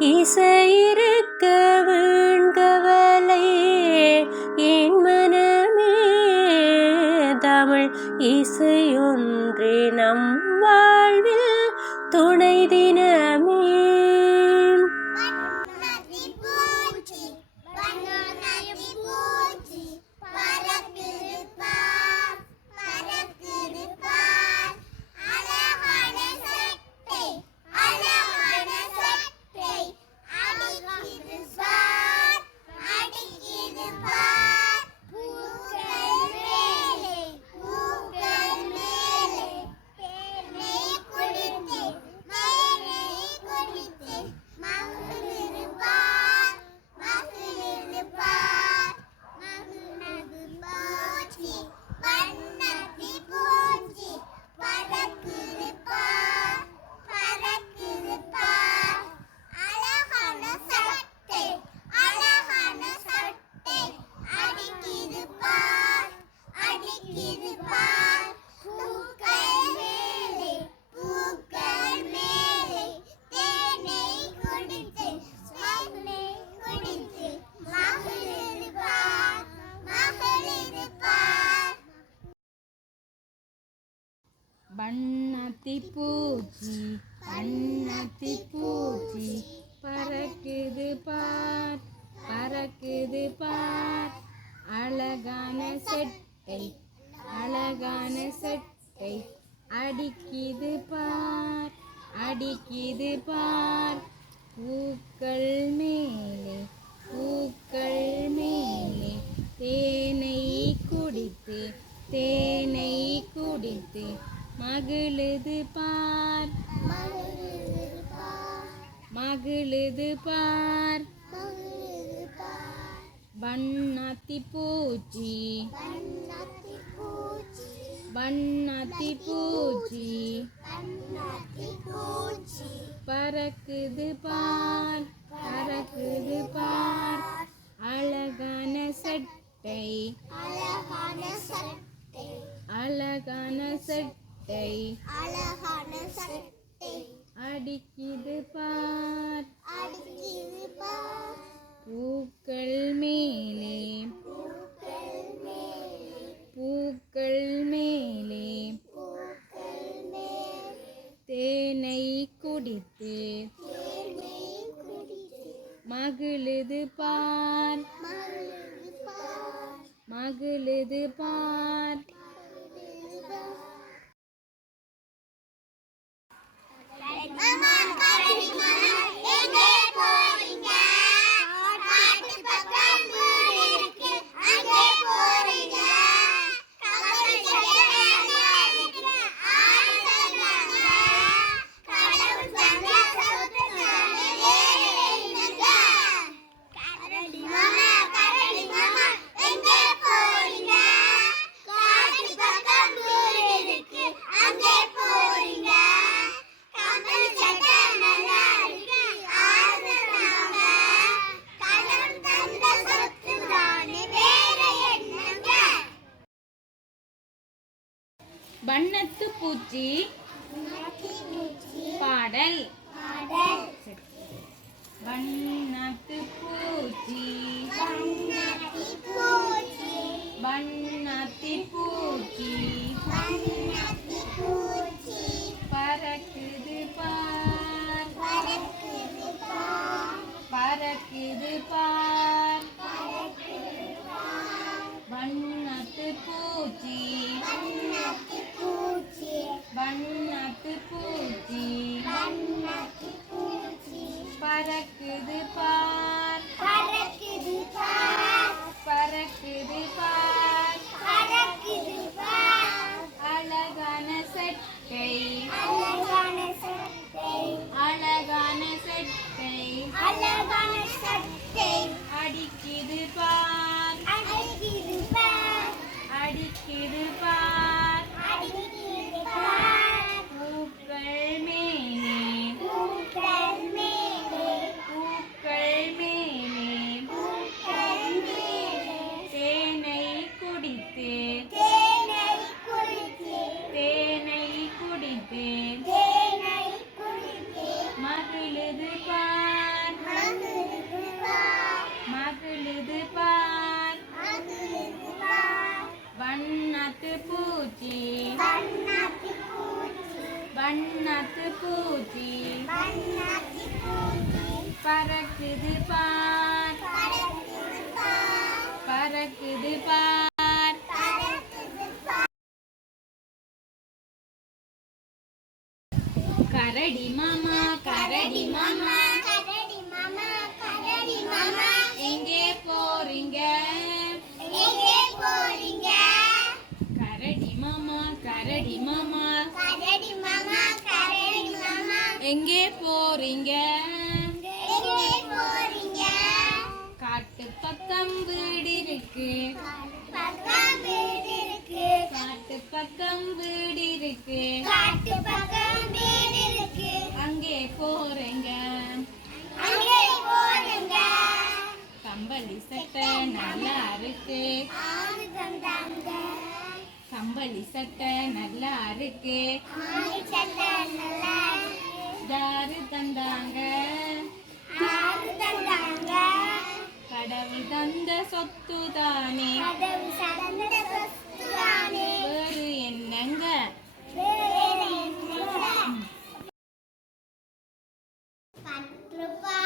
இசையிருக்க வீண்கவலை என் மனமே தமிழ் இசையொன்றே நம் வாழ்வில் துணை தினமே. வண்ணத்தி பூச்சி வண்ணத்தி பூச்சி பறக்குது பார் பறக்குது பார், அழகான செட்டை அழகான செட்டை அடிக்குது பார் அடிக்குது பார், பூக்கள் மேலே பூக்கள் மேலே தேனை குடித்து தேனை குடித்து மகிழுது பார் மகிழுது பார். வண்ணத்தி பூச்சி வண்ணத்தி பூச்சி பறக்குது பார் பறக்குது பார், அழகான சட்டை அழகான சட்டை அடிக்குது பார் பூக்கள் மேலே பூக்கள் மேலே தேனை குடித்து மகிழுது பார் மகிழுது பார். வண்ணத்து பூச்சி பாடல். வண்ணத்து பூச்சி வண்ணத்தி பூச்சி பறக்குது பார் பறக்குது பார், வண்ணத்து பூச்சி வண்ணத்து பூச்சி பறக்குது பார் பறக்குது பார், அழகான சட்டை அழகான சட்டை அடிக்குது பார் அடிக்குது பார், பூக்கள் மேலே பூக்கள் பூச்சி பறக்குது பார் பறக்குது பார் கரடி மாமா கரடி மாமா எங்கே போறீங்க கரடி மாமா எங்கே போறீங்க காட்டு பக்கம் வீடு இருக்கு காட்டு பக்கம் வீடு இருக்கு அங்கே போறேங்க கம்பளி சட்டை நல்லா இருக்கு கம்பளி சட்டை நல்லா இருக்கு யாரு தந்தாங்க கடவுள் தந்த சொத்து தானே வேறு என்னங்க பற்றுப்பா